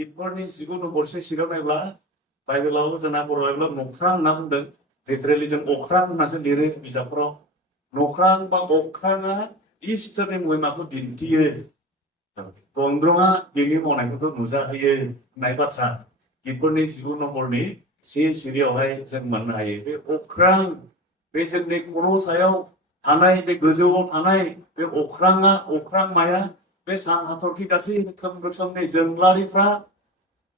गितफोरनि 19 नम्बरसो सिगाव नायब्ला बाइबेलाव जोंना बर' बाइबेलाव नख्रां होनना बुंदों लिटारेलि जों अख्रां होननासो लिरो बिजाबफोराव नख्रां बा अख्राङा इसोरनि महिमाखौ दिन्थियो दन्द्रङा बेनि मावनायफोरखौ नुजाहोयो होननाय बाथ्रा गितफोरनि 19 नम्बरनि सिरियावहाय जों मोननो हायो बे अख्रां बे जोंनि खर' सायाव थानाय बे गोजौआव थानाय बे अख्रां माया बे सान हाथरखि गासै रोखोमनि जोंलारिफ्रा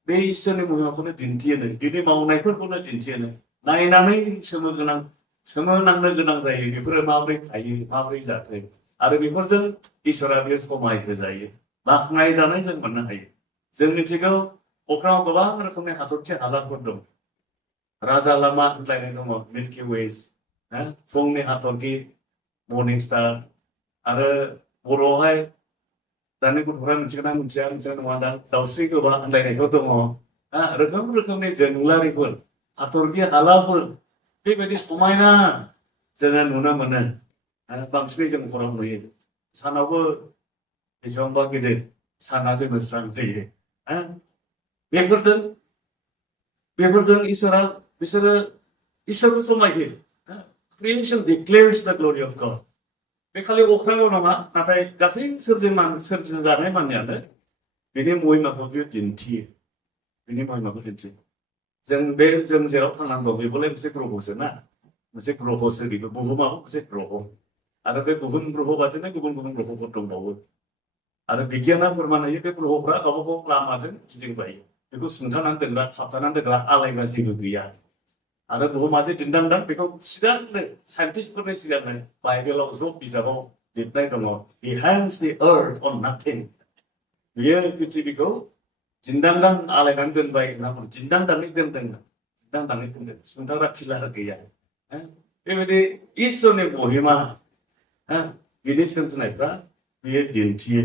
बे इसोरनि महिमाखौनो दिन्थियोनो बिनि मावनायफोरखौनो दिन्थियोनो नायनानै सोमोनांनो गोनां जायो बेफोरो माबोरै थायो माबोरै जाथो आरो बेफोरजों इसोरा बे समाय होजायो बाख्नाय जानाय जों मोननो हायो जों मिथिगौ अख्राङाव गोबां रोखोमनि हाथरखि हालाफोर दं राजा लामा होनलायनाय दङ मिल्की वेज फुंनि हाथरखि मर्निं स्टार आरो बर'आवहाय दानि गथ'फ्रा मिथिगोना मिथिया नङा दा दाउस्रि गोबा होनलायनायखौ दङ रोखोम रोखोमनि जोंलारिफोर हाथरखि हालाफोर बेबायदि समायना जोङो नुनो मोनो बांसिनै जों हराव नुयो सानावबो बेसेबांबा गिदिर साना जोंनो स्रां होयो बेफोरजों इसोरखौ समायहोयो क्रिएशन डिक्लेयर्स द ग्ल'रि अफ गड बे खालि अख्राङाव नङा नाथाय गासै सोरजिजानाय मानसियानो बिनि महिमाखौ बियो दिन्थियो जों जेराव थांनांगौ बेबोलाय मोनसे ग्रह'सो ना मोनसे ग्रह'सो बेबो बुहुमाबो मोनसे ग्रह' आरो बे बुहुम ग्रह बादिनो गुबुन गुबुन ग्रह'फोर दंबावो आरो बिगियाना फोरमान होयो बे ग्रह'फ्रा गावबा गाव लामाजों गिदिंबायो बेखौ सुंथानानै दोनग्रा थाबथानानै दोनग्रा आलायग्रा जेबो गैया आरो बुहुमा जे दिन्दांदां बेखौ सिगांनो साइन्टिस्टफोरनि सिगांनो बाइबेलाव ज' बिजाबाव लिरनाय दङ he hangs the earth on nothing बियो पृथ्वीखौ दिन्दांदां आलायनानै दोनबाय होनना बुङो दिन्दांदाङै दोनदों सुंथाग्रा थिलार गैया बेबायदि इसोरनि महिमा बिनि सोरजिनायफ्रा बियो दिन्थियो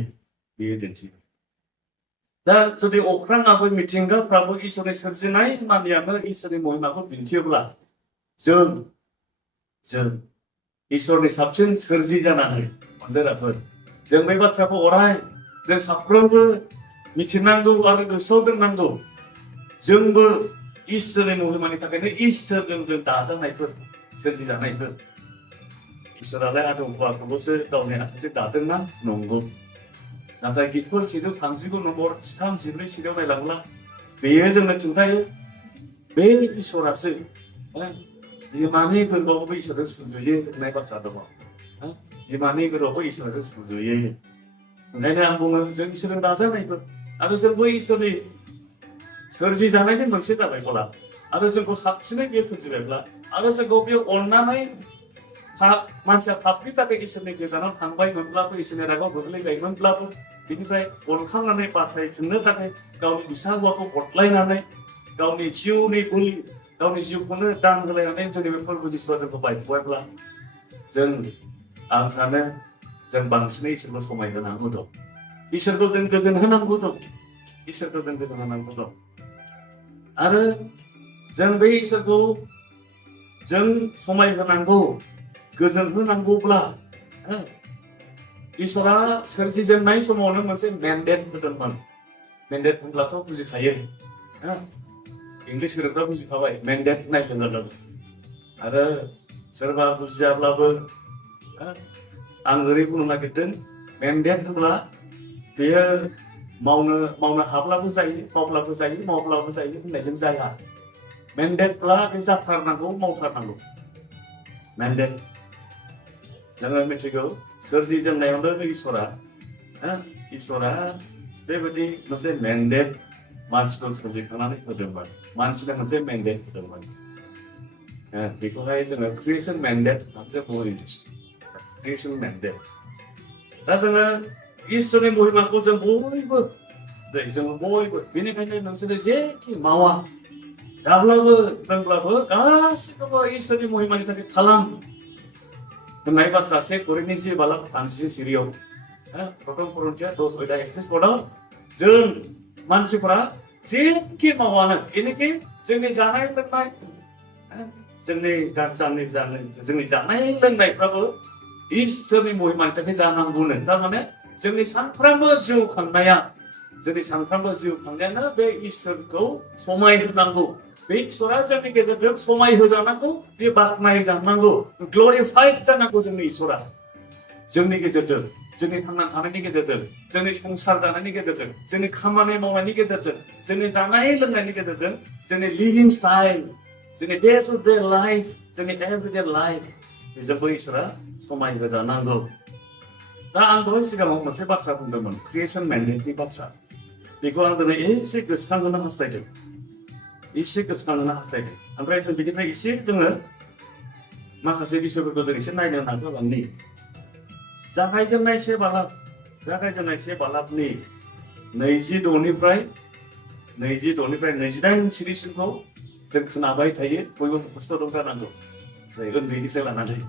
दा जुदि अख्राङाबो मिथिंगाफ्राबो इसोरनि सोरजिनाय मानियानो इसोरनि महिमाखौ दिन्थियोब्ला जों इसोरनि साबसिन सोरजि जानानै अनजाराफोर जों बे बाथ्राखौ अराय जों साफ्रोमबो मिथिनांगौ आरो गोसोआव दोननांगौ जोंबो इसोरनि महिमानि थाखायनो इसोरजों जों दाजानायफोर सोरजिजानायफोर इसोरालाय आदम हौवाखौल'सो गावनि आखाइजों दादोंना नंगौ नाथाय गितफोर 139 नम्बर 14 सिरियाव नायलांब्ला बेयो जोंनो खिन्थायो बे इसोरासो बिमानि गोरबोआवबो इसोरखौ सुजुयो होननाय बाथ्रा दङ बिमानि गोरबोआवबो इसोरखौ सुजुयो ओंखायनो आं बुङो जों इसोरजों दाजानायफोर आरो जोंबो इसोरनि सोरजिजानायनि मोनसे जाबायब्ला आरो जोंखौ साबसिनै बियो सोरजिबायब्ला आरो जोंखौ बियो अननानै मानसिया थाबनि थाखाय इसोरनि गोजानाव थांबायमोनब्लाबो इसोरनि रागाव गोग्लैबायमोनब्लाबो बिनिफ्राय अनखांनानै बासायफिननो थाखाय गावनि फिसा हौवाखौ हरलायनानै गावनि जिउखौनो दान होलायनानै जोंनि बे फोरबो जिसुआ जोंखौ बायख'बायब्ला आं सानो जों बांसिनै इसोरखौ समायहोनांगौ दं इसोरखौ जों गोजोन होनांगौ दं आरो जों बे इसोरखौ जों समायहोनांगौ गोजोन होनांगौब्ला इसोरा सोरजिजेननाय समावनो मोनसे मेन्डेट होदोंमोन मेन्डेट होनब्लाथ' बुजिखायो इंलिस गोरोंफ्रा बुजिखाबाय मेन्डेट होननाय लोगो आरो सोरबा बुजियाब्लाबो आं ओरै बुंनो नागिरदों मेन्डेट होनब्ला बेयो मावनो हाब्लाबो जायो मावब्लाबो जायो होननायजों जाया मेन्डेटब्ला बे जाथारनांगौ मावथारनांगौ मेन्डेट जोङो मिथिगौ सोरजिजेननायावनो इसोरा बेबायदि मोनसे मेन्डेट मानसिखौ सोरजिखांनानै होदोंमोन मानसिनो मोनसे मेन्डेट होदोंमोन बेखौहाय जोङो क्रिएशन मेन्डेट होननानै बुङो क्रिएशन मेन्डेट दा जोङो इसोरनि महिमाखौ जों बयबो बेनिखायनो नोंसोरो जेखि मावा जाब्लाबो लोंब्लाबो गासिखौबो इसोरनि महिमानि थाखाय खालाम होननाय बाथ्रा 2 करिन्थि 5 सिरियाव प्रथम करिन्थिया 10:31 जों मानसिफोरा जेखि मावानो एनेखि जोंनि जानाय लोंनाय जोंनि जानाय लोंनायफ्राबो इसोरनि महिमानि थाखाय जानांगौनो थारमाने जोंनि सानफ्रोमबो जिउ खांनाया जोंनि सानफ्रोमबो जिउ खांनायानो बे इसोरखौ समायहोनांगौ बे इसोरा जोंनि गेजेरजों समाय होजानांगौ बे बाख्नाय जानांगौ ग्लरिफाइड जानांगौ जोंनि इसोरा जोंनि गेजेरजों जोंनि थांना थानायनि गेजेरजों जोंनि संसार जानायनि गेजेरजों जोंनि खामानि मावनायनि गेजेरजों जोंनि जानाय लोंनायनि गेजेरजों जोंनि लिभिं स्टाइल जोंनि डे टु डे लाइफ जोंनि एभरिडे लाइफ बेजोंबो इसोरा समाय होजानांगौ दा आं दहाय सिगाङाव मोनसे बाथ्रा बुंदोंमोन क्रिएशन मेन्डेटनि बाथ्रा बेखौ आं दिनै एसे गोसोखांहोनो हास्थायदों ओमफ्राय जों बिनिफ्राय एसे जोङो माखासे बिसयफोरखौ जों एसे नायनो नाजालांनि जागायजेननाय से बालाबनि 26निफ्राय 28 सिरिसिमखौ जों खोनाबाय थायो बयबो मुखस्थ' दं जानांगौ उन्दैनिफ्राय लानानै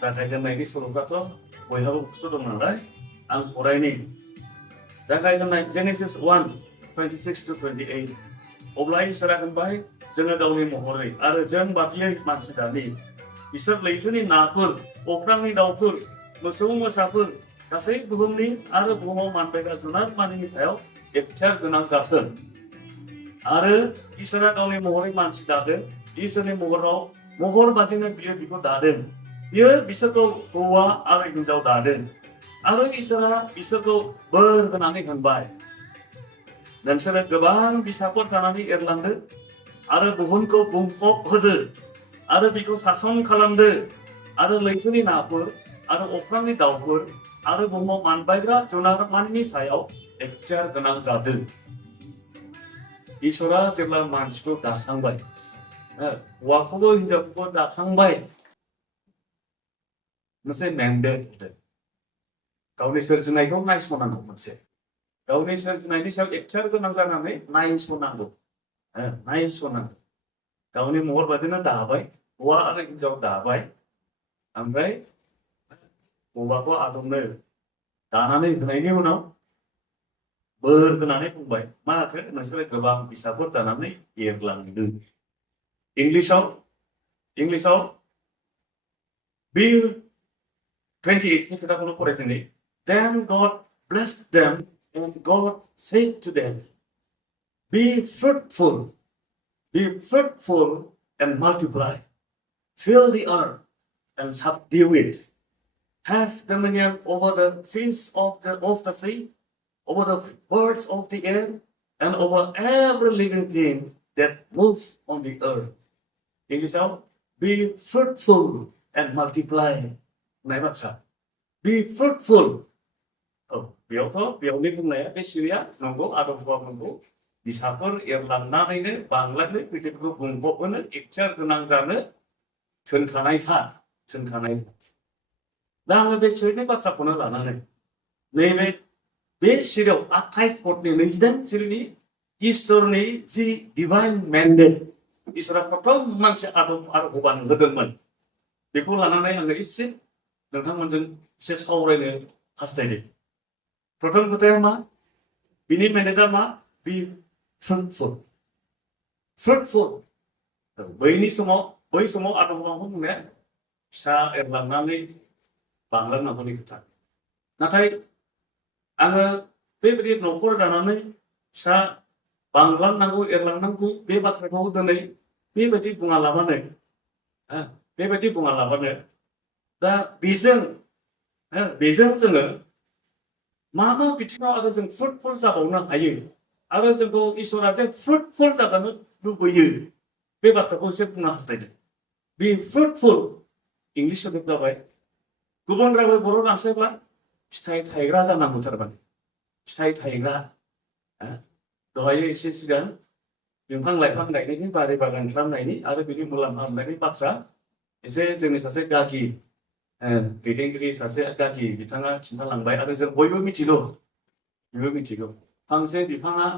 जागायजेननायनि सल'फ्राथ' बयहाबो मुखस्थ' दं नालाय आं फरायनि जागायजेननाय जेनेसिस 1:26 to 28 अब्ला इसोरा होनबाय जोङो गावनि महरै आरो जों बादियै मानसि दानि बिसोर लैथोनि नाफोर अख्रांनि दाउफोर मोसौ मोसाफोर गासै बुहुमनि आरो बुहुमाव मानबायग्रा जुनार मानिनि सायाव एखथियार गोनां जाथों आरो इसोरा गावनि महरै मानसि दादों इसोरनि महर बादिनो बियो बिखौ दादों बियो बिसोरखौ हौवा आरो हिन्जाव दादों आरो इसोरा बिसोरखौ बोर होनानै होनबाय नोंसोरो गोबां बिसाफोर जानानै एरलांदो आरो बुहुमखौ बुंफब होदो आरो बिखौ सासन खालामदो आरो लैथोनि नाफोर आरो अख्रांनि दाउफोर आरो बुहुमाव मानबायग्रा जुनार माननि सायाव एखथियार गोनां जादों इसोरा जेब्ला मानसिखौ दाखांबाय हौवाखौबो हिन्जावखौबो दाखांबाय मोनसे मेन्डेट होदों गावनि सोरजिनायखौ नायस'नांगौ मोनसे गावनि सोरजिनायनि सायाव एखथियार गोनां जानानै नायस'नांगौ गावनि महर बादिनो दाबाय हौवा आरो हिन्जाव दाबाय ओमफ्राय हौवाखौ आदमनो दानानै होनायनि उनाव बोर होनानै बुंबाय मा होखो नोंसोरो गोबां बिसाफोर जानानै एरलांदों इंलिसाव बे 28नि खोथाखौनो फरायजेननि Then God blessed them and God said to them, Be fruitful and multiply, fill the earth and subdue it, have dominion over the fish of the sea, over the birds of the air, and over every living thing that moves on the earth. English out, be fruitful and multiply. Be fruitful. बेयावनि बुंनाया बे सिरिया नंगौ आदबफोरा नंगौ बिसाफोर एरलांनानैनो बांलांनो पृथिबीखौ बुंफबहोनो एखथियार गोनां जानो थोनखानायखा दा आङो बे सिरिनि बाथ्राखौनो लानानै नैबे बे सिरियाव 28 पदनि 28 सिरिनि इसोरनि जि डिभाइन मेन्डेट इसोरा प्रथम मानसि आदम आरो हौवानो होदोंमोन बेखौ लानानै आङो एसे नोंथांमोनजों एसे सावरायनो हास्थायदों प्रथम खोथाया मा बिनि मेन्डेटआ मा बि फ्रुटफुल बै समाव आदम हौवाखौ बुंनाया फिसा एरलांनानै बांलांनांगौनि खोथा नाथाय आङो बेबायदि न'खर जानानै फिसा बांलांनांगौ एरलांनांगौ बे बाथ्राखौ दिनै बेबायदि बुङा लाबानो दा बेजों जोङो मा बिथिङाव आरो जों फ्रुटफुल जाबावनो हायो आरो जोंखौ इसोरा जे फ्रुटफुल जाजानो लुबैयो बे बाथ्राखौ एसे बुंनो हास्थायदों बे फ्रुटफुल इंलिश सोदोब जाबाय गुबुन रावै बर' लांस्लायब्ला फिथाइ थायग्रा जानांगौ थारमाने फिथाइ थायग्रा दहाय एसे सिगां बिफां लाइफां गायनायनि बारि बागान खालामनायनि आरो बिनि मुलाम्फा मोननायनि बाथ्रा एसे जोंनि सासे गागि दैदेनगिरि सासे गागि बिथाङा खिन्थालांबाय आरो जों बयबो मिथिगौ फांसे बिफाङा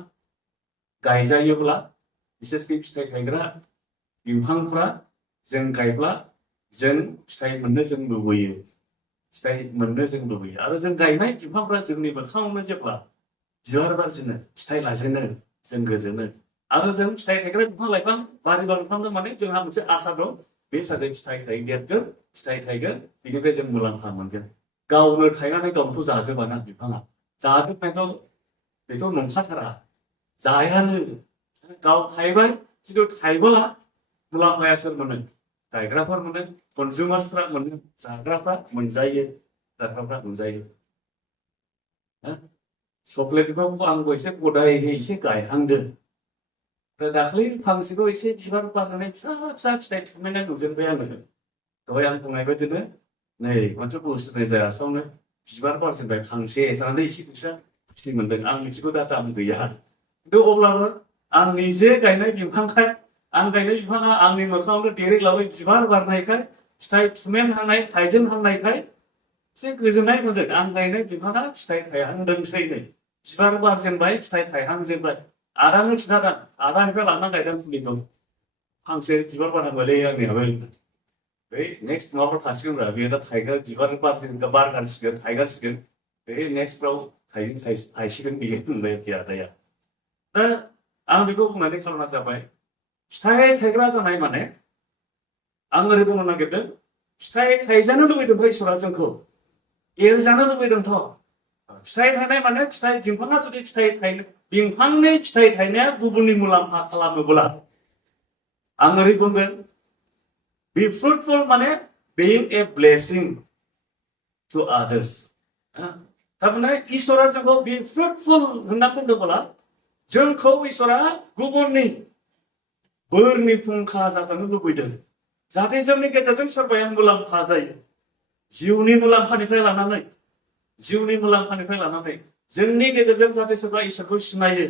गायजायोब्ला बिसेसकि फिथाइ थायग्रा बिफांफ्रा जों गायब्ला जों फिथाइ मोननो जों लुबैयो आरो जों गायनाय बिफांफ्रा जोंनि मोखाङावनो जेब्ला बिबार बारजेनो फिथाइ लाजेनो जों गोजोनो आरो जों फिथाइ थायग्रा बिफां लाइफां बारि बागान खालामदों माने जोंहा मोनसे आसा दं बे सासे फिथाइ थायगोन बिनिफ्राय जों मुलाम्फा मोनगोन गावनो थायनानै गावनोथ' जाजोबाना बिफाङा जाजोबनायखौ बेथ' नंखाथारा जायानो गाव थायबाय खिन्थु थायबोला मुलाम्फाया सोर मोनो गायग्राफोर मोनो कनजिउमार्सफ्रा मोनो जाग्राफ्रा मोनजायो जाग्राफ्रा मोनजायो चक्लेटखौ आंबो एसे गदायहै एसे गायहांदों दाख्लै फांसेखौ एसे बिबार बारनानै फिसा फिसा फिथाइ थुनाय नुजेनबाय आङो दहाय आं बुंनाय बायदिनो नै माथो बोसोरनै जायासावनो बिबार बारजेनबाय फांसे जानानै एसे फैसा खुसि मोनदों आं मिथिगौ दा दाम गैया खिन्थु अब्लाबो आं निजे गायनाय बिफांखाय आं गायनाय बिफाङा आंनि मोखाङावनो देरैलाबै बिबार बारनायखाय फिथाइ थुमेनहांनाय थाइजेनहांनायखाय एसे गोजोननाय मोनदों आं गायनाय बिफाङा फिथाइ थायहांदोंसै नै बिबार बारजेनबाय फिथाइ थायहांजेनबाय आदानो खिन्थादों आदानिफ्राय लाना गायदों फुलिखौ फांसे बिबार बारहांबायलै आंनियाबो बै नेक्स्ट माबाफ्राव थासिगोनब्रा बेयो दा थाइगार बिबार बारगारसिगोन थाइगारसिगोन बे नेक्स्टफ्राव थायसिगोन बेयो होनबाय आरोखि आदाया दा आं बेखौ बुंनानै खालामना जाबाय फिथाइ थायग्रा जानाय माने आं ओरै बुंनो नागिरदों फिथाइ थायजानो लुबैदोंथ' इसोरा जोंखौ एरजानो लुबैदोंथ' फिथाइ थायनाय माने फिथाइ बिफाङा जुदि फिथाइ थायनो बिफांनि फिथाइ थायनाया गुबुननि मुलाम्फा खालामोब्ला आं ओरै बुंगोन बि फ्रुटफुल माने being a blessing to others थारमाने इसोरा जोंखौ बि फ्रुटफुल होनना बुंदोंब्ला जोंखौ इसोरा गुबुननि बोरनि फुंखा जाजानो लुबैदों जाहाथे जोंनि गेजेरजों सोरबाया मुलाम्फा जायो जिउनि मुलाम्फानिफ्राय लानानै जोंनि गेजेरजों जाहाथे सोरबा इसोरखौ सिनायो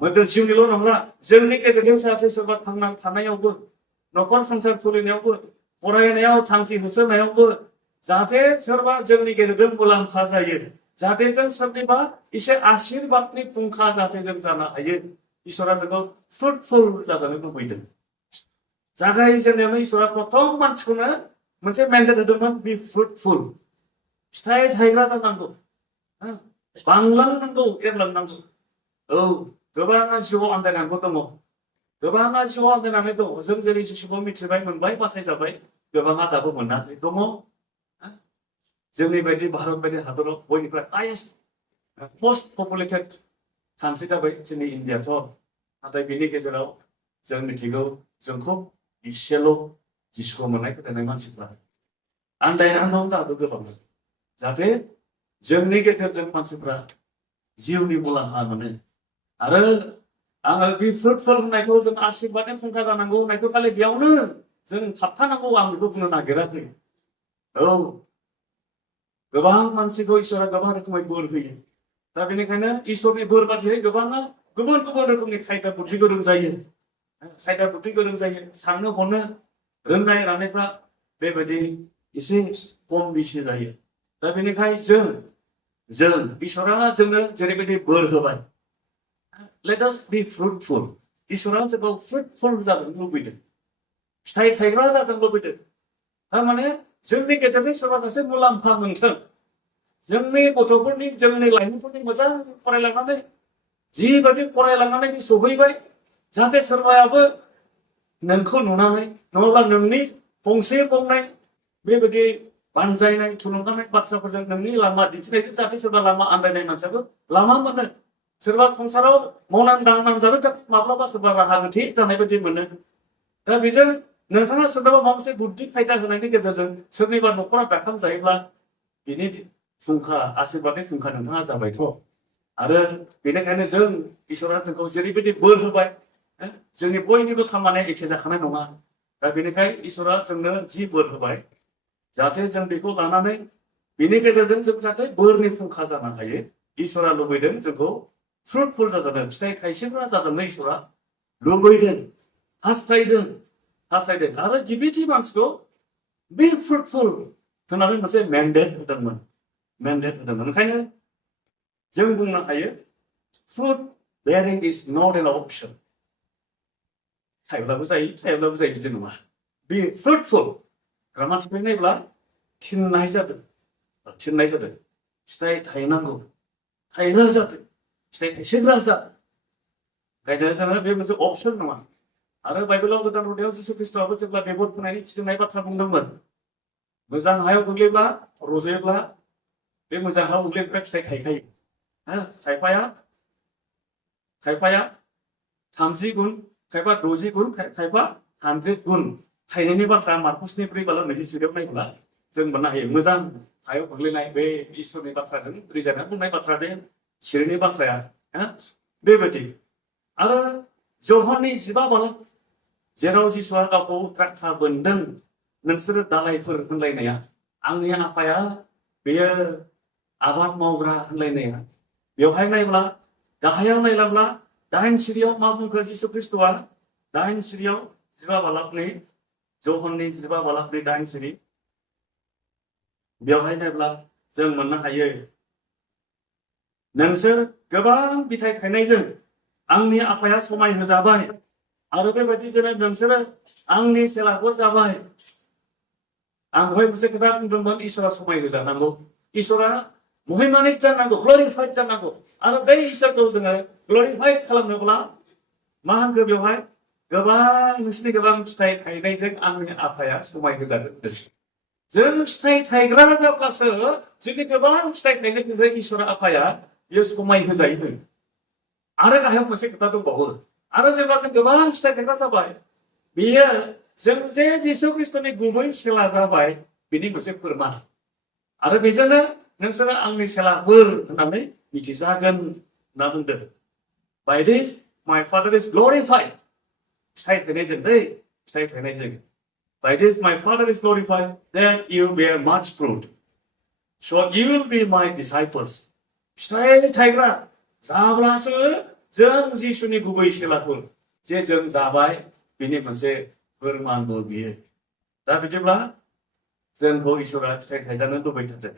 मोदोम जिउनिल' नंला जोंनि गेजेरजों जाहाथे सोरबा थांना थानायावबो न'खर संसार सोलिनायावबो फरायनायाव थांखि होसोनायावबो जाहाथे सोरबा जोंनि गेजेरजों मुलाम्फा जायो जाहाथे जों सोरनिबा एसे आशीर्बादनि फुंखा जाहाथे जों जानो हायो इसोरा जोंखौ फ्रुटफुल जाजानो लुबैदों जागायजेननायावनो इसोरा प्रथम मानसिखौनो मोनसे मेन्डेट होदोंमोन बि फ्रुटफुल फिथाइ थायग्रा जानांगौ बांलांनांगौ एरलांनांगौ औ गोबाङा जिउआव आन्दायनांगौ दङ गोबाङा जिउआव आन्दायनानै दङ जों जेरै जिसुखौ मिथिबाय मोनबाय बासायजाबाय गोबाङा दाबो मोनाखै दङ जोंनि बायदि भारत बायदि हादराव बयनिफ्राय हाइएस्ट मोस्ट पपुलेटेड कान्ट्रि जाबाय जोंनि इन्डियाथ' नाथाय बेनि गेजेराव जों मिथिगौ जोंखौ इसेल' जिसुखौ मोननाय फोथायनाय मानसिफ्रा आन्दायनानै दं दाबो गोबां जाहाथे जोंनि गेजेरजों मानसिफ्रा जिउनि मुलाम्फा मोनो आरो आङो बि फ्रुटफुल होननायखौ जों आशीर्बादनि फुंखा जानांगौ होननायखौ खालि बेयावनो जों थाबथानांगौ आं बेखौ बुंनो नागिराखै औ गोबां मानसिखौ इसोरा गोबां रोखोमै बोर होयो दा बेनिखायनो इसोरनि बोर बादियै गोबाङा गुबुन गुबुन रोखोमनि खायदा बुद्धि गोरों जायो साननो हनो रोंनाय रानायफ्रा बेबायदि एसे खम बिसि जायो दा बेनिखायनो जों इसोरा जोंनो जेरैबायदि बोर होबाय let us be fruitful इसोरा जोंखौ फ्रुटफुल जानो लुबैदों फिथाइ थायग्रा जानो लुबैदों थारमाने जोंनि गेजेरजों सोरबा सासे मुलाम्फा मोनथों जोंनि गथ'फोरनि जोंनि लाइमोनफोरनि मोजां फरायलांनानै जिबायदि फरायलांनानै सहैबाय जाहाथे सोरबायाबो नोंखौ नुनानै नङाब्ला नोंनि फंसे बुंनाय बेबायदि बानजायनाय थुलुंगानाय बाथ्राफोरजों नोंनि लामा दिन्थिनायजों जाहाथे सोरबा लामा आन्दायनाय मानसियाबो लामा मोनो सोरबा संसाराव मावनानै दांनानै जानो थाखाय माब्लाबा सोरबा राहा गोथे जानाय बायदि मोनो दा बेजों नोंथाङा सोरनाबा माबा मोनसे बुद्धि खायदा होनायनि गेजेरजों सोरनिबा न'खरा दाखां जायोब्ला बिनि फुंखा आशीर्बादनि फुंखा नोंथाङा जाबायथ' आरो बेनिखायनो जों इसोरा जोंखौ जेरैबायदि बोर होबाय जोंनि बयनिबो खामानिया एखे जाखानाय नङा दा बेनिखायनो इसोरा जोंनो जि बोर होबाय जाहाथे जों बेखौ लानानै बेनि गेजेरजों जों जाहाथे बोरनि फुंखा जानो हायो इसोरा लुबैदों जोंखौ फ्रुटफुल जाजादों फिथाइ थाइसेग्रा जाजानो इसोरा लुबैदों हास्थायदों आरो गिबिथि मानसिखौ बे फ्रुटफुल होननानै मोनसे मेन्डेट होदोंमोन ओंखायनो जों बुंनो हायो फ्रुट बेयारिं इज नट एन अपसन थाइब्लाबो जायो बिदि नङा बे फ्रुटफुल ग्रामाटिकेल नायब्ला थिननाय जादों फिथाइ थायनांगौ थायग्रा जादों फिथाइ थाइसेग्रा जादों ओंखायनो जोङो बे मोनसे अपसन नङा आरो बाइबेलाव गोदान हरनायाव जिसु ख्रिस्ट'आबो जेब्ला बेगर फोनायनि थिननाय बाथ्रा बुंदोंमोन मोजां हायाव गोग्लैब्ला रज'योब्ला बे मोजां हायाव गोग्लैनायनिफ्राय फिथाइ थायखायो खायफाया खायफाया 30 गुन खायफा 60 गुन खायफा 100 गुन थायनायनि बाथ्रा मार्कुसनि 4:24 नायब्ला जों मोननो हायो मोजां हायाव गोग्लैनाय बे इसोरनि बाथ्राजों रिजायना बुंनाय बाथ्रा बे सिरिनि बाथ्राया बेबायदि आरो जौहाननि 15 बालाब जेराव जिसुआ गावखौ द्राक्षा बोनदों नोंसोरो दालायफोर होनलायनाया आंनि आफाया बेयो आबाद मावग्रा होनलायनाया बेवहाय नायब्ला गाहायाव नायलाब्ला 8 सिरियाव मा बुंखो जिसु ख्रिस्ट'आ 8 सिरियाव 15 बालाबनि जौहाननि 15 बालाबनि 8 सिरि बेवहाय नायब्ला जों मोननो हायो नोंसोर गोबां बिथाइ थायनायजों आंनि आफाया समाय होजाबाय आरो बेबायदि जेरै नोंसोरो आंनि सेलाफोर जाबाय आं दहाय मोनसे खोथा बुंदोंमोन इसोरा समाय होजानांगौ इसोरा महिमानित जानांगौ ग्लरिफाइड जानांगौ आरो बे इसोरखौ जोङो ग्लरिफाइड खालामनोब्ला मा होनखो बेवहाय गोबां नोंसिनि गोबां फिथाइ थायनायजों आंनि आफाया समाय होजागोन जों फिथाइ थायग्रा जाब्लासो जोंनि गोबां फिथाइ थायनायजों इसोर आफाया बियो समाय होजायो आरो गाहायाव मोनसे खोथा दंबावो आरो जेब्ला जों गोबां फिथाइ थायग्रा जाबाय बेयो जों जे जिसु ख्रिस्ट'नि गुबै सेला जाबाय बेनि मोनसे फोरमान आरो बेजोंनो नोंसोरो आंनि सेलाफोर होननानै मिथिजागोन होनना बुंदों By this my father is glorified फिथाइ थायनायजों फिथाइ थायनायजों By this my father is glorified that you bear much fruit so you will be my disciples फिथाइ थायग्रा जाब्लासो जों जिसुनि गुबै सेलाफोर जे जों जाबाय बेनि मोनसे फोरमानबो बियो दा बिदिब्ला जोंखौ इसोरा फिथाइ थायजानो लुबैथारदों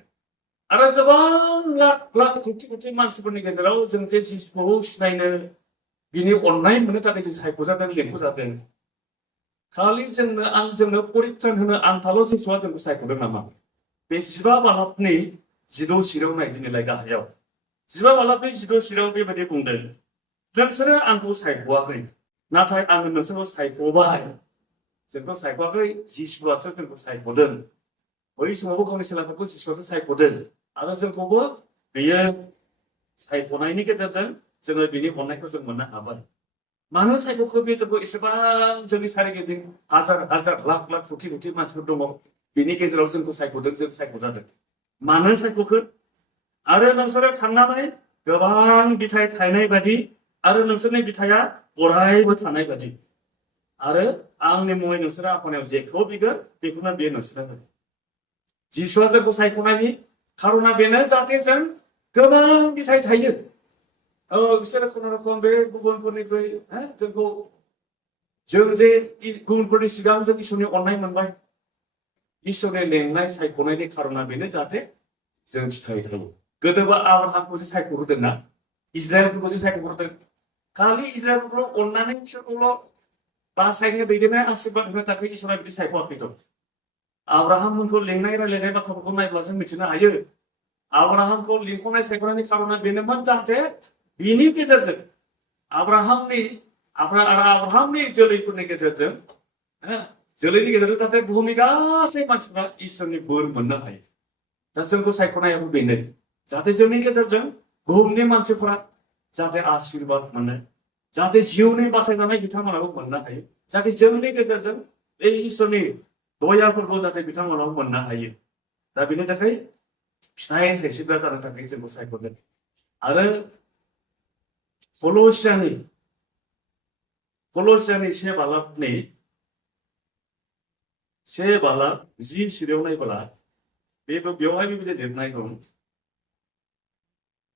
आरो गोबां लाख लाख कोटि कोटि मानसिफोरनि गेजेराव जों जे जिसुखौ सिनायनो बिनि अननाय मोननो थाखाय जों सायख'जादों लेंहरजादों खालि जोंनो परित्रान होनो आन्थाल' जिसुआ जोंखौ सायख'दों नामा बे 15 बालाबनि 16 सिरियाव नाय दिनैलाय गाहायाव 15 बालाबनि 16 सिरियाव बेबायदि बुंदों नोंसोरो आंखौ सायख'वाखै नाथाय आङो नोंसोरखौ सायख'बाय जोंखौ सायख'वाखै जिसुआसो जोंखौ सायख'दों बै समावबो गावनि सेलाफोरखौ जिसुआसो सायख'दों आरो जोंखौबो बेयो सायख'नायनि गेजेरजों जोङो बिनि अननायखौ जों मोननो हाबाय मानो सायख'खो बे जोंखौ एसेबां जोंनि सारिगिदिं हाजार हाजार लाख लाख कोटि कोटि मानसिफोर दङ बिनि गेजेराव जोंखौ सायख'दों जों सायख'जादों मानो सायख'खो आरो नोंसोरो थांनानै गोबां बिथाइ थायनाय बादि आरो नोंसोरनि बिथाइया अरायबो थानाय बादि आरो आंनि मुङै नोंसोरो आफानायाव जेखौ बिगोन बेखौनो बियो नोंसोरनो होगोन जिसुआ जोंखौ सायख'नायनि खारना बेनो जाहाथे जों गोबां बिथाइ थायो बिसोरो खुनुरुखुम बे गुबुनफोरनिख्रुइ जोंखौ जों जे गुबुनफोरनि सिगां जों इसोरनि अननाय मोनबाय इसोरनि लेंनाय सायख'नायनि खारना बेनो जाहाथे जों फिथाइ थायो गोदोबा आब्राहामखौ जे सायख'होदोंना इजराइलफोरखौ जे सायख'हरदों खालि इजराइलफोरखौ अननानै बिसोरखौल' बासायनो दैदेननाय आशीर्बाद होनो थाखाय इसोरा बिदि सायख'आखैथ' आब्राहामखौ लेंनाय रायलायनाय बाथ्राफोरखौ नायब्ला जों मिथिनो हायो आब्राहामखौ लिंख'नाय सायख'नायनि खारना बेनोमोन जाहाथे बिनि गेजेरजों आब्राहामनि जोलैफोरनि गेजेरजों जोलैनि गेजेरजों जाहाथे बुहुमनि गासै मानसिफ्रा इसोरनि बोर मोननो हायो दा जोंखौ सायख'नायाबो बेनो जाहाथे जोंनि गेजेरजों बुहुमनि मानसिफ्रा जाहाथे आशीर्बाद मोनो जाहाथे जिउनि बासायजानाय बिथांमोनाबो मोननो हायो जाहाथे जोंनि गेजेरजों बे इसोरनि दयाफोरखौ जाहाथे बिथांमोनाबो मोननो हायो दा बेनि थाखाय फिथाइ थाइसिग्रा जानो थाखाय जोंखौ सायख'दों आरो कल'सियानि 1 बालाबनि 1 बालाब 10 सिरियाव नायब्ला बेवहाय बेबायदि लिरनाय दं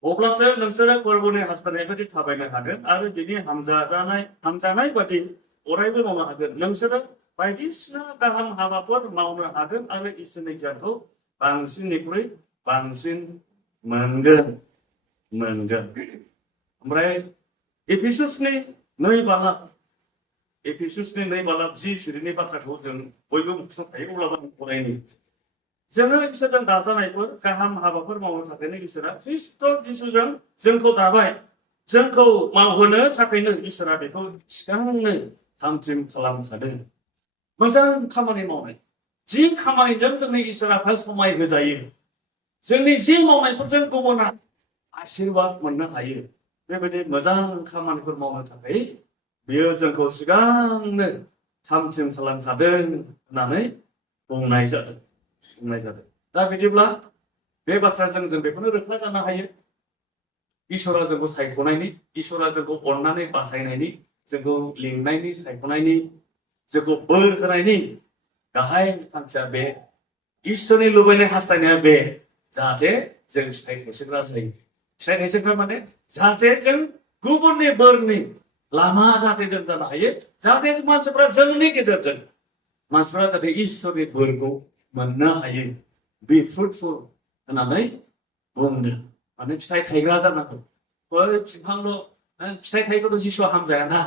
अब्लासो नोंसोरो फोरबोनि हास्थायनाय बायदि थाबायनो हागोन आरो बिनि हामजानाय बादि अरायबो मावनो हागोन नोंसोरो बायदिसिना गाहाम हाबाफोर मावनो हागोन आरो इसोरनि गियानखौ बांसिननिख्रुइ बांसिन मोनगोन ओमफ्राय एफिसुसनि 2 बालाब 10 सिरिनि बाथ्राखौ जों बयबो मुखुब थायो अब्लाबो फरायनि जोङो इसोरजों दाजानायफोर गाहाम हाबाफोर मावनो थाखायनो इसोरा ख्रिस्ट' जिसुजों जोंखौ दाबाय जोंखौ मावहोनो थाखायनो इसोरा बेखौ सिगांनो थामथिम खालामखादों मोजां खामानि मावनाय जि खामानिजों जोंनि इसोरा समाय होजायो जोंनि जि मावनायफोरजों गुबुना आशीर्बाद मोननो हायो बेबायदि मोजां खामानिफोर मावनो थाखाय बियो जोंखौ सिगांनो थामथिम खालामखादों होननानै बुंनाय जादों। दा बिदिब्ला बे बाथ्राजों जों बेखौनो रोखा जानो हायो इसोरा जोंखौ सायख'नायनि, इसोरा जोंखौ अननानै बासायनायनि, जोंखौ लिंनायनि, सायख'नायनि, जोंखौ बोर होनायनि गाहाय थांखिया बे, इसोरनि लुबैनाय हास्थायनाया बे, जाहाथे जों फिथाइ थाइसोग्रा जायो। फिथाइ थाइसोग्रा माने जाहाथे जों गुबुननि बोरनि लामा जाहाथे जों जानो हायो, जाहाथे मानसिफ्रा जोंनि गेजेरजों मानसिफ्रा जाहाथे इसोरनि बोरखौ मोननो हायो। बे फ्रुटफुल होननानै बुंदों। माने फिथाइ थायग्रा जानांगौ। बै बिफांल' फिथाइ थायैखौथ' जिसुआ हामजायाना।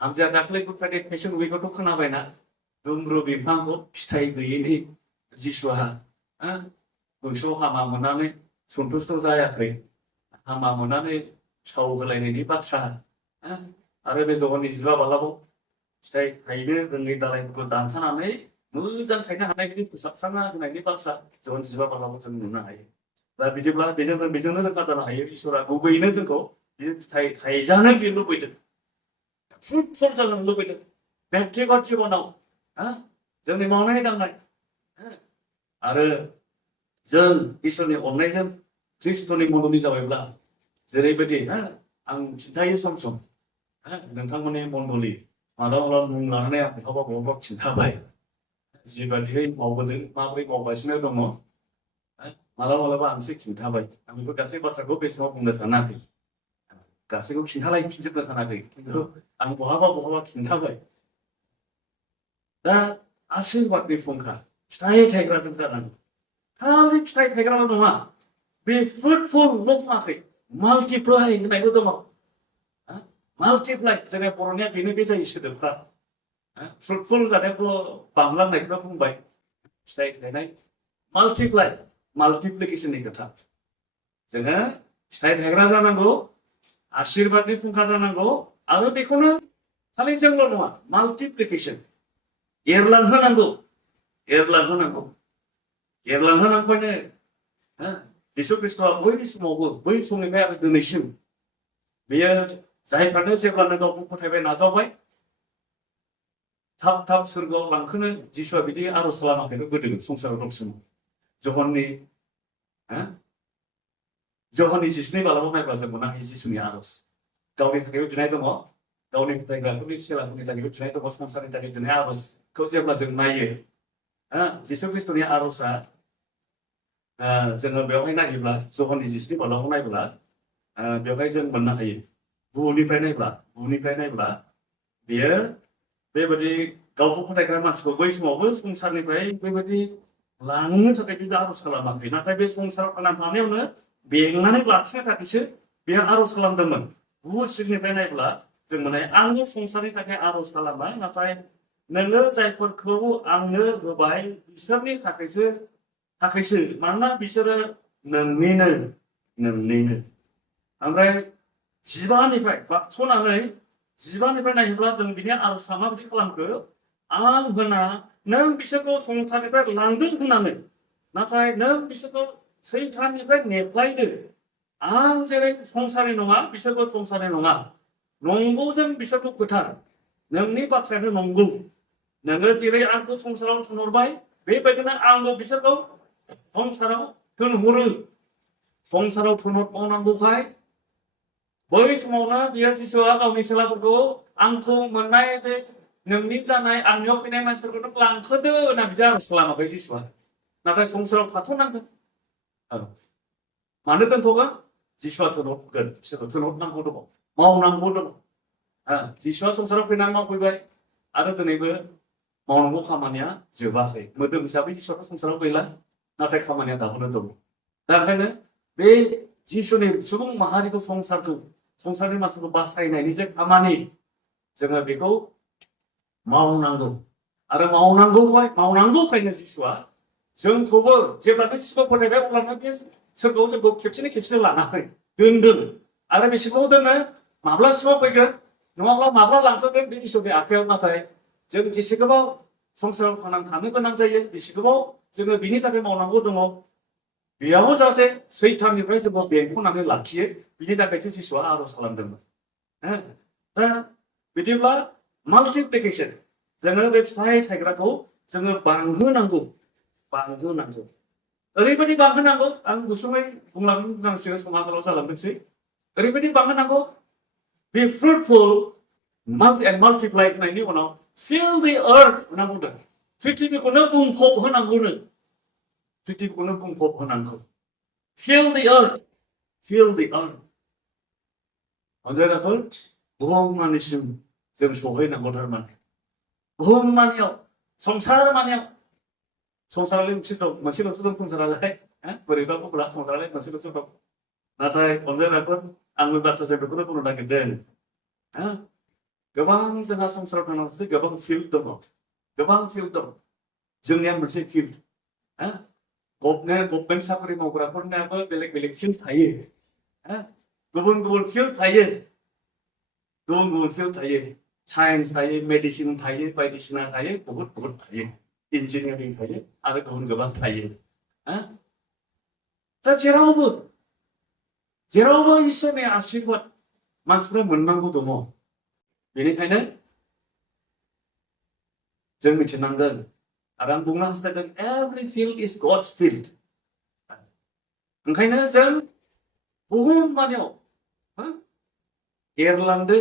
हामजाया दाख्लै गुड फ्राइडे पेसेन्ट उइकआवथ' खोनाबायना दुम्रु बिफांखौ फिथाइ गैयैनि जिसुआ गोसोआव हामा मोननानै सन्थुष्ट' जायाखै। हामा मोननानै साव होलायनायनि बाथ्रा। आरो बे जौगोननि 15 बालाबाव फिथाइ थायनो रोङै दालायफोरखौ दानखानानै मोजां थायनो हानाय बायदि फोसाबस्रांना होनायनि बाथ्रा जौगोन 15 बालाबाव जों नुनो हायो। दा बिदिब्ला बेजोंनो रोखा जानो हायो इसोरा गुबैयैनो जोंखौ बे फिथाइ थायजानो बियो लुबैदों। फ्रुटफुल जानो लुबैदों। बेक्तिगत जिबनाव जोंनि मावनाय दांनाय आरो जों इसोरनि अननायजों ख्रिस्ट'नि मददनि जाबायब्ला जेरैबायदि आं खिन्थायो सम सम नोंथांमोननि मण्डलि मालाबा मुं लानानै आं बहाबा खिन्थाबाय जिबायदियै मावबोदों माबोरै मावगासिनो दङ मालाबा आं एसे खिन्थाबाय। आं बेफोर गासै बाथ्राखौ बे समाव बुंनो सानाखै, गासैखौ खिन्थालायफिनजोबनो सानाखै, खिन्थु आं बहाबा खिन्थाबाय। दा आशीर्बादनि फुंखा फिथाइ थायग्रा जों जानांगौ। खालि फिथाइ थायग्राल' नङा, बे फ्रुटफुलल' बुङाखै, माल्टिप्लाइ होननायबो दङ। माल्टिप्लाइ जोंनि बर'निया बेनो बे जायो सोदोबफ्रा। फ्रुटफुल जानायखौल' बांलांनायखौ बुंबाय, फिथाइ थायनाय माल्टिप्लाइ, माल्टिप्लिकेशननि खोथा। जोङो फिथाइ थायग्रा जानांगौ, आशीर्बादनि फुंखा जानांगौ, आरो बेखौनो खालि जोंल' नङा, माल्टिप्लिकेशन एरलांहोनांगौ। जिसु ख्रिस्ट'आ बै समावबो, बै समनिफ्राय आरो दिनैसिम बेयो जायफ्रानो जेब्लानो गावखौ फोथायबाय नाजावबाय थाब सोरगोआव लांखोनो जिसुआ बिदि आर'ज खालामाखैनो गोदो संसाराव दं समाव। जहननि 19 बालाव नायब्ला जों मोननो हायो जिसुनि आर'ज। गावनि थाखायबो बिनाय दङ, गावनि फोथायग्राफोरनि सेलाफोरनि थाखायबो बिनाय दङ, संसारनि थाखाय बिनाय आर'जखौ जेब्ला जों नायो जिसु ख्रिस्ट'नि आर'जआ जोङो बेवहाय नायोब्ला जहननि 19 बालाव नायब्ला बेवहाय जों मोननो हायो बुहुनिफ्राय नायब्ला बेयो बेबायदि गावखौ फोथायग्रा मानसिखौ बै समावबो संसारनिफ्राय बेबायदि लांनो थाखाय बिदि आर'ज खालामाखै, नाथाय बे संसाराव थांनानै थानायावनो बेंनानै लाखिनो थाखायसो बेयो आर'ज खालामदोंमोन। बुहुद सिंनिफ्राय नायब्ला जों माने आंनो संसारनि थाखाय आर'ज खालामबाय, नाथाय नोङो जायफोरखौ आंनो होबाय बिसोरनि थाखायसो मानोना बिसोरो नोंनिनो। ओमफ्राय 15निफ्राय बारस'नानै 15निफ्राय नायोब्ला जों बिनि आर'जआ माबायदि खालामखो, आं होना नों बिसोरखौ संसारनिफ्राय लांदों होननानै, नाथाय नों बिसोरखौ सैताननिफ्राय नेख्लायदो। आं जेरै संसारनि नङा बिसोरबो संसारनि नङा, नंगौजों बिसोरखौ फोथार, नोंनि बाथ्रायानो नंगौ। नोङो जेरै आंखौ संसाराव थिनहरबाय बेबायदिनो आंबो बिसोरखौ संसाराव थिनहरो। संसाराव थिनहरबावनांगौखाय बै समावनो बियो जिसुआ गावनि सेलाफोरखौ आंखौ मोननाय बे नोंनि जानाय आंनियाव फैनाय मानसिफोरखौ नों लांखोदो होनना बिदि आर'ज खालामाखै जिसुआ, नाथाय संसाराव थाथ'नांगोन। मानो दोनथ'गोन? जिसुआ थिनहरगोन, बिसोरखौ थिनहरनांगौ दङ, मावनांगौ दङ। जिसुआ संसाराव फैनानै मावफैबाय आरो दिनैबो मावनांगौ खामानिया जोबाखै। मोदोम हिसाबै जिसुआथ' संसाराव गैला, नाथाय खामानिया दाबोनो दङ। दा ओंखायनो बे जिसुनि सुबुं माहारिखौ संसारनि मानसिफोरखौ बासायनायनि जे खामानि जोङो बेखौ मावनांगौ। आरो मावनांगौखायनो जिसुआ जोंखौबो जेब्ला बे जिसुखौ फोथायबाय अब्लानो बे सोरगोआव जोंखौ खेबसेनो लानानै दोनदों। आरो बेसेबां दोनो, माब्लासिमाव फैगोन नङाब्ला माब्ला लांफैगोन बे इसोरनि आखायाव। नाथाय जों जेसे गोबाव संसाराव थांनानै थानो गोनां जायो, बेसे गोबाव जोङो बिनि थाखाय मावनांगौ दङ, बेयाव जाहाथे सैताननिफ्राय जोङो बेंख'नानै लाखियो बिनि थाखायसो जिसुआ आर'ज खालामदोंमोन दा बिदिब्ला माल्टिप्लिकेसन जोङो बे फिथाइ थायग्राखौ जोङो बांहोनांगौ ओरैबायदि बांहोनांगौ आं गुसुङै बुंलांसिगोन समा गोलाव जालांदोंसै ओरैबायदि बांहोनांगौ बे फ्रुटफुल and multiply होनायनि उनाव fill the earth होनना बुंदों पृथ्वीखौनो बुंफब होनांगौनो पृथ्वीखौनो बुंफब होनांगौ fill the earth अनजायनाफोर बुहुममानिसिम जों सहैनांगौ थारमाने बुहुममानियाव संसारालाय मोनसेल'सो दं संसारालाय बोरैबा बुंब्ला संसारालाय मोनसेल'सो दं नाथाय अनजायनाफोर आंनि बाथ्राजों बेखौनो बुंनो नागिरदों गोबां जोंहा संसाराव थांनानैसो गोबां फिल्ड दं जोंनिया मोनसे फिल्ड गभर्नमेन्ट साख्रि मावग्राफोरनियाबो बेलेग फिल्ड थायो गुबुन फिल्ड थायो साइन्स थायो मेडिसिन थायो बायदिसिना थायो बहुत थायो इन्जिनियारिं थायो आरो गुबुन गोबां थायो दा जेरावबो इसोरनि आशीर्बाद मानसिफ्रा मोननांगौ दङ बेनिखायनो जों मिथिनांगोन आरो आं बुंनो हास्थायदों every field is God's field ओंखायनो जों बुहुममानियाव एरलांदो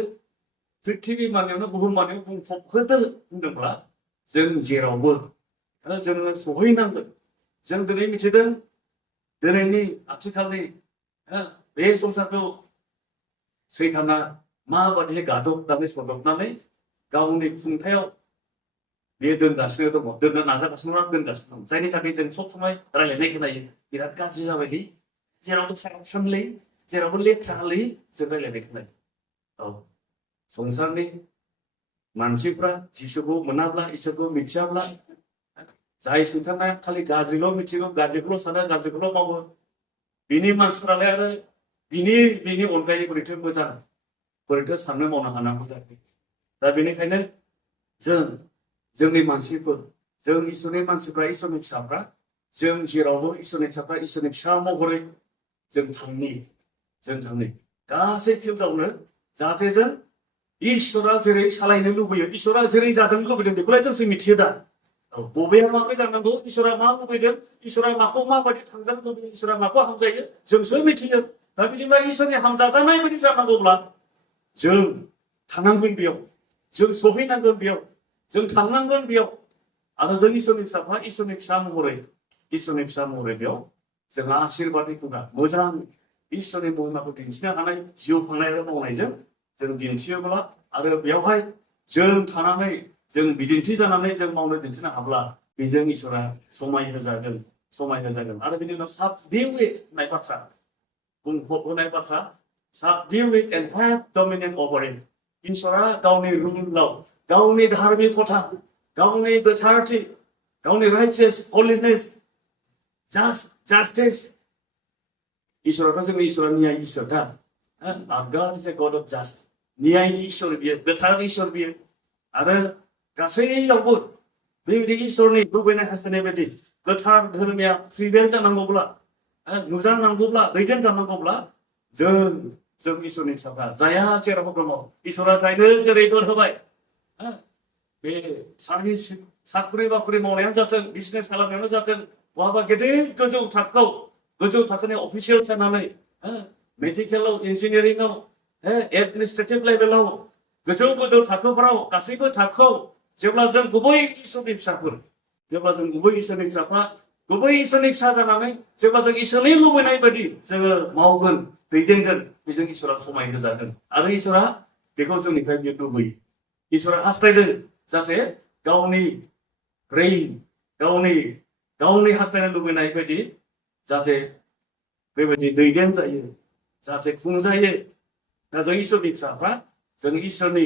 पृथ्वी मानियावनो बुहुममानियाव बुंफबहोदो होनदोंब्ला जों जेरावबो जोङो सहैनांगोन जों दिनै मिथिदों दिनैनि आथिखालनि बे संसारखौ सैताना माबादि गादबनानै सदबनानै गावनि खुंथायाव बेयो दोनगासिनो दङ दोननो नाजागासिनो दोनगासिनो दं जायनि थाखाय जों सब समाय रायलायनाय खोनायो बिराद गाज्रि जाबायदि जेरावबो सारापसनलै जेरावबो लेथ्रालै जों रायलायनाय खोनायो संसारनि मानसिफ्रा जिसुखौ मोनाब्ला इसोरखौ मिथियाब्ला जाय सैताना खालि गाज्रिल' मिथिगौ गाज्रिखौल' सानो गाज्रिखौल' मावो बिनि मानसिफ्रालाय आरो बिनि अनगायै बोरैथो मोजां बोरैथो साननो मावनो हानांगौ जायो दा बेनिखायनो जोंनि मानसिफोर जों इसोरनि मानसिफ्रा इसोरनि फिसाफ्रा जों जेरावबो इसोरनि फिसाफ्रा इसोरनि फिसा महरै जों थांनि गासै फिल्डआवनो जाहाथे जों इसोरा जेरै सालायनो लुबैयो इसोरा जेरै जाजानो लुबैदों बेखौलाय जोंसो मिथियो दा बबेया माबोरै जानांगौ इसोरा मा लुबैदों इसोरा माखौ माबायदि थांजानो लुबैदों इसोरा माखौ हामजायो जोंसो मिथियो दा बिदिब्ला इसोरनि हामजाजानाय बायदि जानांगौब्ला जों थानांगोन बेयाव जों सहैनांगोन बेयाव जों थांनांगोन बेयाव आरो जों इसोरनि फिसाफ्रा इसोरनि फिसा महरै बेयाव जोंहा आशीर्बादनि खुगा मोजां इसोरनि महिमाखौ दिन्थिनो हानाय जिउ खांनाय आरो मावनायजों जों दिन्थियोब्ला आरो बेयावहाय जों थानानै जों बिदिन्थि जानानै जों मावनो दिन्थिनो हाब्ला बेजों इसोरा समाय होजागोन आरो बिनि उनाव subdue it होननाय बाथ्रा बुंफब होनाय बाथ्रा subdue it and have dominion over it इसोरा गावनि रुलाव गावनि धार्मिकता गावनि गोथारथि गावनि righteous holiness justice इसोराथ' जोंनि इसोरा न्याय इसोर दा God is a God of justice न्यायनि इसोर बियो गोथार इसोर बियो आरो गासैयावबो बेबायदि इसोरनि लुबैनाय हास्थायनाय बायदि गोथार धोरोमिया प्रिभेल जानांगौब्ला नुजानांगौब्ला दैदेनजानांगौब्ला जों इसोरनि फिसाफ्रा जायहा जेराव दङ इसोरा जायनो जेरै बोर होबाय बे सार्भिस साख्रि बाख्रि मावनायानो जाथों बिजनेस खालामनायानो जाथों बहाबा गेदेर गोजौ थाखोनि अफिसियेल जानानै मेडिकेलाव इन्जिनियारिंआव एडमिनिस्ट्रेटिभ लेभेलाव गोजौ थाखोफोराव गासैबो थाखोआव जेब्ला जों गुबै इसोरनि फिसाफोर गुबै इसोरनि फिसा जानानै जेब्ला जों इसोरनि लुबैनाय बायदि जोङो मावगोन दैदेनगोन बेजों इसोरा समाय होजागोन आरो इसोरा बेखौ जोंनिफ्राय बियो लुबैयो इसोरा हास्थायदों जाहाथे गावनि गावनि हास्थायनाय लुबैनाय बायदि जाहाथे बेबायदि दैदेन जायो जाहाथे खुंजायो दा जों इसोरनि फिसाफ्रा जों इसोरनि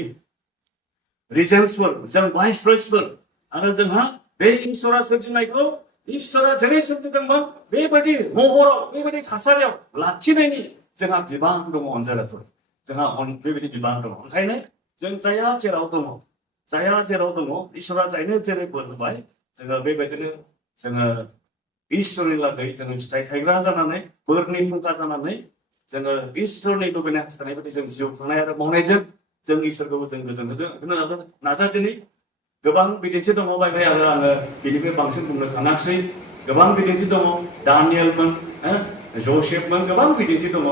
रिजेन्सफोर जों भाइसरयसफोर आरो जोंहा बे इसोरा सोरजिनायखौ इसोरा जेरै सोरजिदोंमोन बेबायदि महराव बेबायदि थासारियाव लाखिनायनि जोंहा बिबान दङ अनजायफोर जोंहा बेबायदि बिबान दङ ओंखायनो जों जायहा जेराव दङ इसोरा जायनो जेरै बोर होबाय जोङो बेबायदिनो जोङो इसोरनि लागै जोङो फिथाइ थायग्रा जानानै बोरनि फुंखा जानानै जोङो इसोरनि लुबैनाय हास्थायनाय बायदि जों जिउ खांनाय आरो मावनायजों जों इसोरखौ जों गोजोन नाजादिनि गोबां बिदिन्थि दङ बायदि आरो आङो बिनिफ्राय बांसिन बुंनो सानाखिसै गोबां बिदिन्थि दङ दानियेलमोन जसेफमोन गोबां बिदिन्थि दङ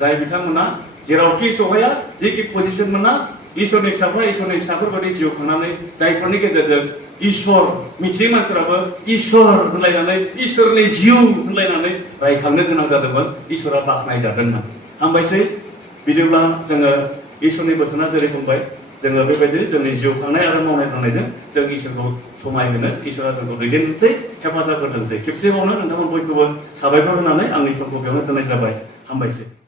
जाय बिथांमोना जेरावखि सहैया जेखि पजिसन मोना इसोरनि फिसाफोरबायदि जिउ खांनानै जायफोरनि गेजेरजों इसोर मिथियै मानसिफोराबो इसोर होनलायनानै इसोरनि जिउ होनलायनानै रायखांनो गोनां जादोंमोन इसोरा बाख्नाय जादोंमोन हामबायसै बिदिब्ला जोङो इसोरनि बोसोना जेरै बुंबाय जोङो बेबायदि जोंनि जिउ खांनाय आरो मावनाय दांनायजों जों इसोरखौ समायहोनो इसोरा जोंखौ दैदेनथोंसै हेफाजाब होथोंसै खेबसेबावनो नोंथांमोन बयखौबो साबायखर होनानै आंनि समखौ बेयावनो दोननाय जाबाय हामबायसै